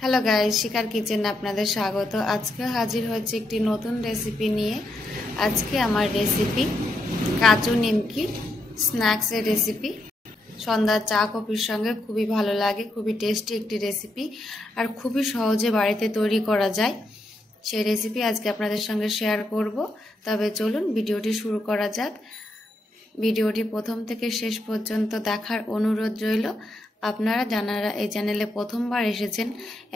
Hello guys, শিখার কিচেনে আপনাদের স্বাগত। আজকে হাজির হয়েছে একটি নতুন রেসিপি নিয়ে। আজকে আমার রেসিপি কাজু নিমকি স্ন্যাক্সের রেসিপি। সন্ধ্যার চা কফির সঙ্গে খুবই ভালো লাগে, খুবই টেস্টি একটি রেসিপি আর খুবই সহজে বাড়িতে তৈরি করা যায়। সেই রেসিপি আজকে আপনাদের সঙ্গে শেয়ার করব। তবে চলুন ভিডিওটি শুরু করা যাক। ভিডিওটি প্রথম থেকে শেষ পর্যন্ত দেখার অনুরোধ রইল। আপনারা যারা এই চ্যানেলে প্রথমবার এসেছেন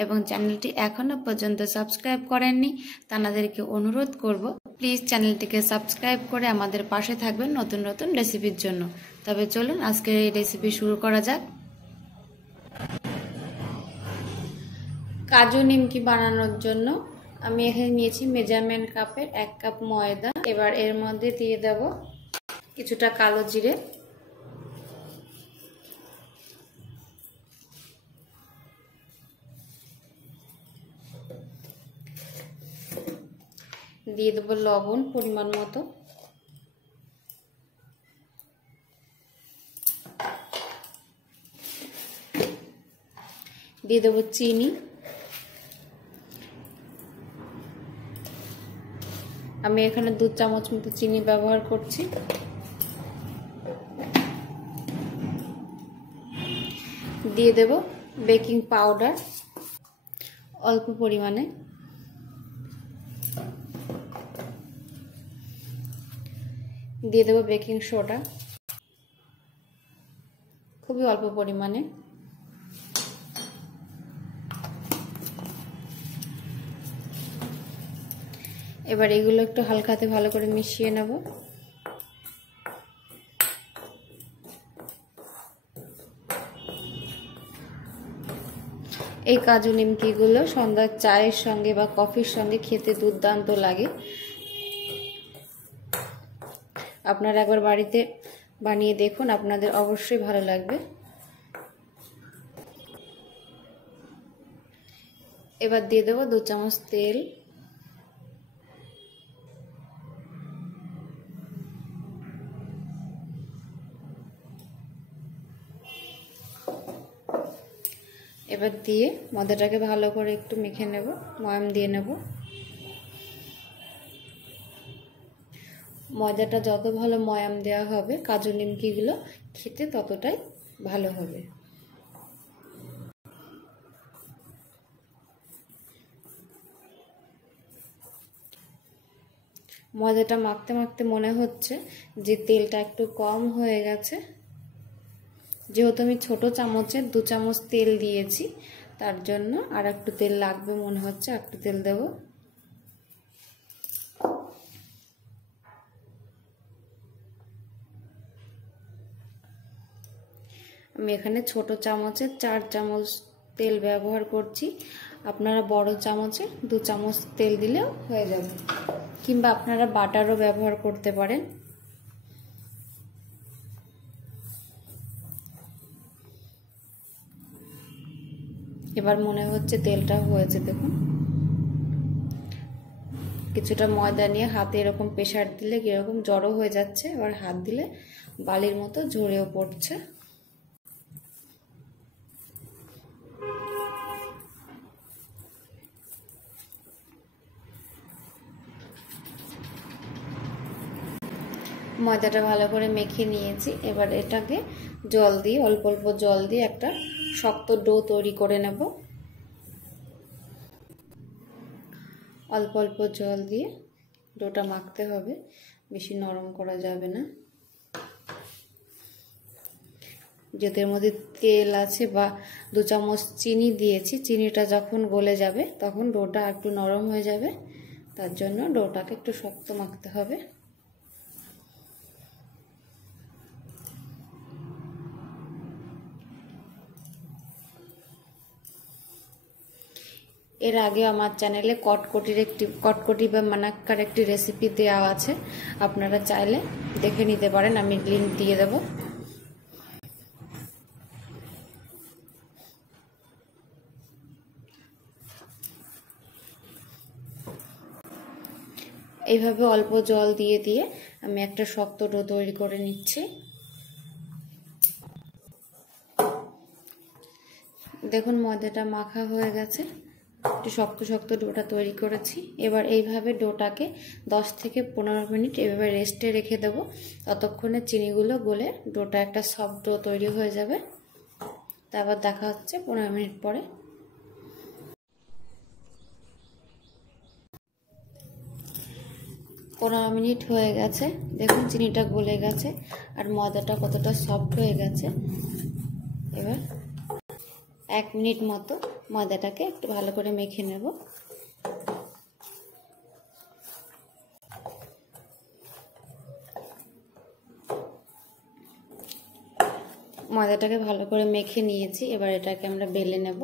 এবং চ্যানেলটি এখনো পর্যন্ত সাবস্ক্রাইব করেননি, তাদেরকে অনুরোধ করব প্লিজ চ্যানেলটিকে সাবস্ক্রাইব করে আমাদের পাশে থাকবেন নতুন নতুন রেসিপির জন্য। তবে চলুন আজকের এই রেসিপি শুরু করা যাক। কাজু নিমকি বানানোর জন্য আমি এখানে নিয়েছি মেজারমেন্ট কাপের 1 কাপ ময়দা। এবার এর মধ্যে দিয়ে দেব কিছুটা কালো জিরে, দিয়ে দেবো লবণ পরিমাণ মতো, দিয়ে দেবো চিনি, আমি এখানে 2 চামচ মতো চিনি ব্যবহার করছি। দিয়ে দেব বেকিং পাউডার অল্প পরিমাণে, দিয়ে দেব বেকিং সোডা খুবই অল্প পরিমাণে, এবার এগুলো একটু হালকাতে ভালো করে মিশিয়ে নেব। এই কাজু নিমকিগুলো সন্ধ্যার চায়ের সঙ্গে বা কফির সঙ্গে খেতে দুর্দান্ত লাগে। আপনারা একবার বাড়িতে বানিয়ে দেখুন, আপনাদের অবশ্যই ভালো লাগবে। এবার দিয়ে দেবো 2 চামচ তেল, এবার দিয়ে ময়দাটাকে ভালো করে একটু মেখে নেব, ময়াম দিয়ে নেব। ময়দাটা যত ভালো ময়াম দেওয়া হবে কাজু নিমকিগুলো খেতে ততটাই ভালো হবে। ময়দাটা মাখতে মাখতে মনে হচ্ছে যে তেলটা একটু কম হয়ে গেছে। যেহেতু আমি ছোট চামচের 2 চামচ তেল দিয়েছি, তার জন্য আর একটু তেল লাগবে মনে হচ্ছে, একটু তেল দেব। আমি এখানে ছোট চামচের 4 চামচ তেল ব্যবহার করছি। আপনারা বড় চামচে 2 চামচ তেল দিলেও হয়ে যাবে, কিংবা আপনারা বাটারও ব্যবহার করতে পারেন। এবার মনে হচ্ছে তেলটা হয়েছে, দেখুন। কিছুটা ময়দা নিয়ে হাতে এরকম প্রেসার দিলে এরকম জড়ো হয়ে যাচ্ছে, এবার হাত দিলে বালির মতো ঝরেও পড়ছে। ময়দাটা ভালো করে মেখে নিয়েছি। এবার এটাকে জল দিয়ে অল্প অল্প জল দিয়ে একটা শক্ত ডো তৈরি করে নেব। অল্প অল্প জল দিয়ে ডোটা মাখতে হবে, বেশি নরম করা যাবে না। যেহেতু এর মধ্যে তেল আছে বা 2 চামচ চিনি দিয়েছি, চিনিটা যখন গলে যাবে তখন ডোটা একটু নরম হয়ে যাবে, তার জন্য ডোটাকে একটু শক্ত মাখতে হবে। এর আগে আমার চ্যানেলে কটকটি বা মানাক্কার একটি রেসিপি দেওয়া আছে, আপনারা চাইলে দেখে নিতে পারেন, আমি লিংক দিয়ে দেব। এইভাবে অল্প জল দিয়ে দিয়ে আমি একটা শক্ত ডো তৈরি করে নিচ্ছি। দেখুন ময়দাটা মাখা হয়ে গেছে, একটু শক্ত শক্ত ডোটা তৈরি করেছি। এবার এইভাবে ডোটাকে 10 থেকে 15 মিনিট এভাবে রেস্টে রেখে দেবো। ততক্ষণে চিনিগুলো গলে ডোটা একটা সফট ডো তৈরি হয়ে যাবে। তারপর দেখা হচ্ছে 15 মিনিট পরে। 15 মিনিট হয়ে গেছে, দেখুন চিনিটা গলে গেছে আর ময়দাটা কতটা সফট হয়ে গেছে। এবার 1 মিনিট মতো ময়দাটাকে একটু ভালো করে মেখে নেব। ময়দাটাকে ভালো করে মেখে নিয়েছি, এবার এটাকে আমরা বেলে নেব।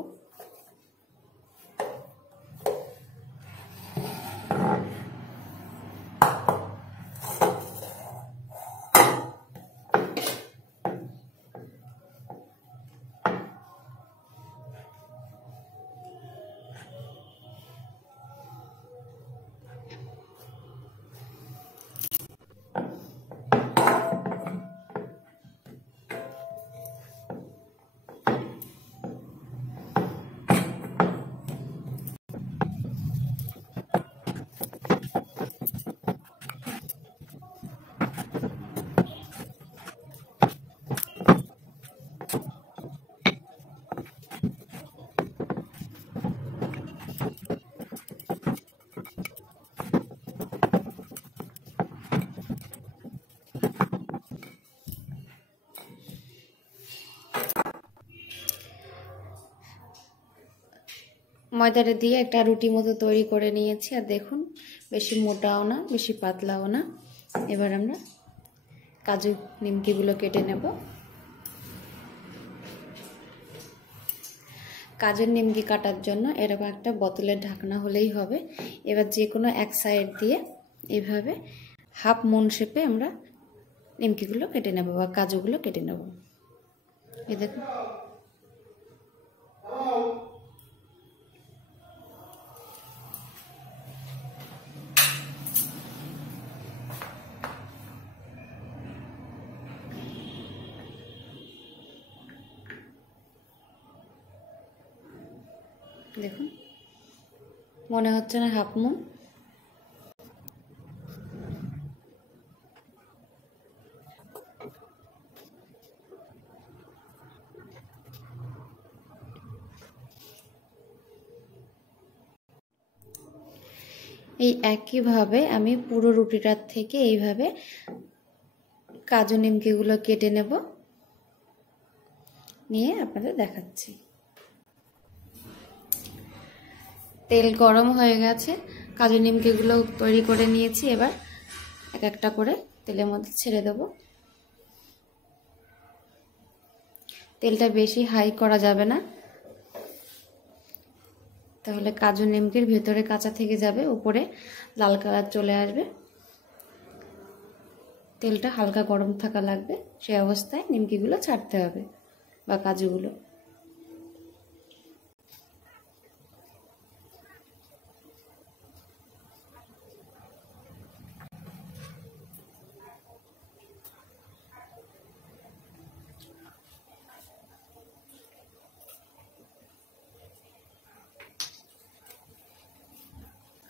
ময়দাটা দিয়ে একটা রুটি মতো তৈরি করে নিয়েছি। আর দেখুন বেশি মোটাও না বেশি পাতলাও না। এবার আমরা কাজু নিমকিগুলো কেটে নেব। কাজুর নিমকি কাটার জন্য এরকম একটা বোতলের ঢাকনা হলেই হবে। এবার যে কোনো এক সাইড দিয়ে এভাবে হাফ মুন শেপে আমরা নিমকিগুলো কেটে নেব বা কাজুগুলো কেটে নেব। এই দেখুন দেখুন মনে হচ্ছে না হাফ মুন। এই একইভাবে আমি পুরো রুটিটার থেকে এইভাবে কাজু নিমকিগুলো কেটে নেব, নিয়ে আপনাদের দেখাচ্ছি। তেল গরম হয়ে গেছে, কাজু নিমকিগুলো তৈরি করে নিয়েছি। এবার এক একটা করে তেলের মধ্যে ছেড়ে দেব। তেলটা বেশি হাই করা যাবে না, তাহলে কাজু নিমকির ভেতরে কাঁচা থেকে যাবে, উপরে লাল কালার চলে আসবে। তেলটা হালকা গরম থাকা লাগবে, সেই অবস্থায় নিমকিগুলো ছাড়তে হবে বা কাজুগুলো।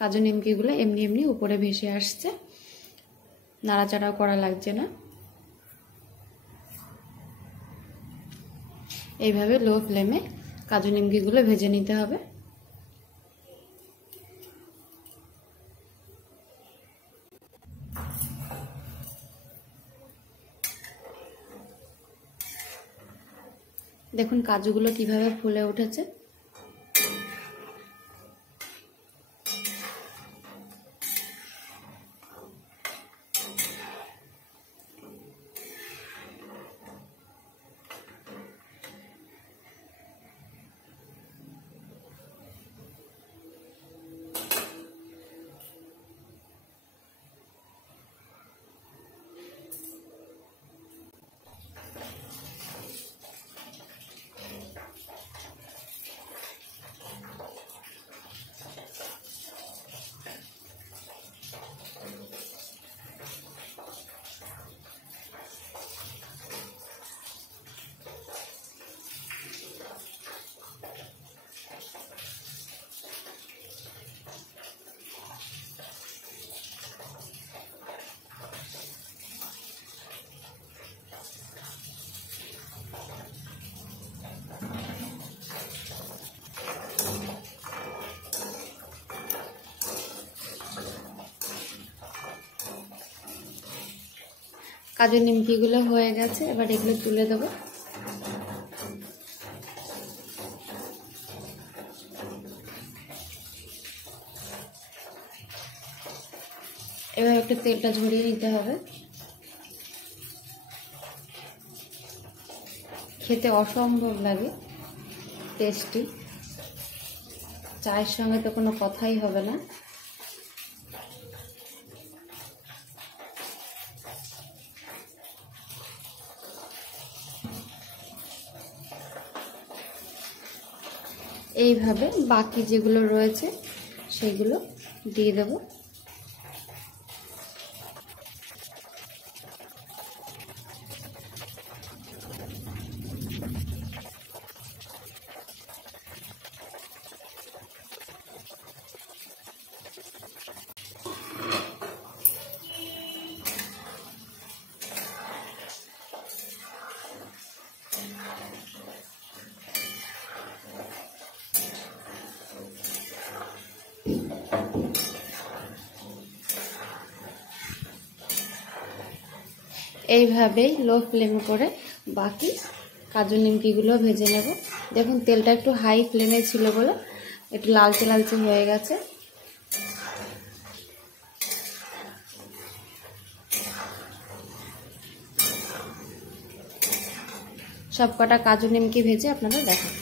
কাজু নিমকিগুলো এমনি এমনি উপরে ভেসে আসছে, নাড়াচাড়াও করা লাগছে না। এইভাবে লো ফ্লেমে কাজু নিমকিগুলো ভেজে নিতে হবে। দেখুন কাজুগুলো কিভাবে ফুলে উঠেছে। কাজু নিমকিগুলো হয়ে গেছে, এবার এগুলো তুলে দেবো। এবার একটু তেলটা ঝরিয়ে নিতে হবে। খেতে অসম্ভব লাগে, টেস্টি। চায়ের সঙ্গে তো কোনো কথাই হবে না। এইভাবে বাকি যেগুলো রয়েছে সেগুলো দিয়ে দেব। এইভাবেই লো ফ্লেম করে বাকি কাজু নিমকিগুলো ভেজে নেব। দেখুন তেলটা একটু হাই ফ্লেমে ছিল বলে একটু লালচে লালচে হয়ে গেছে। সবকটা কাজু নিমকি ভেজে আপনাদের দেখাবো।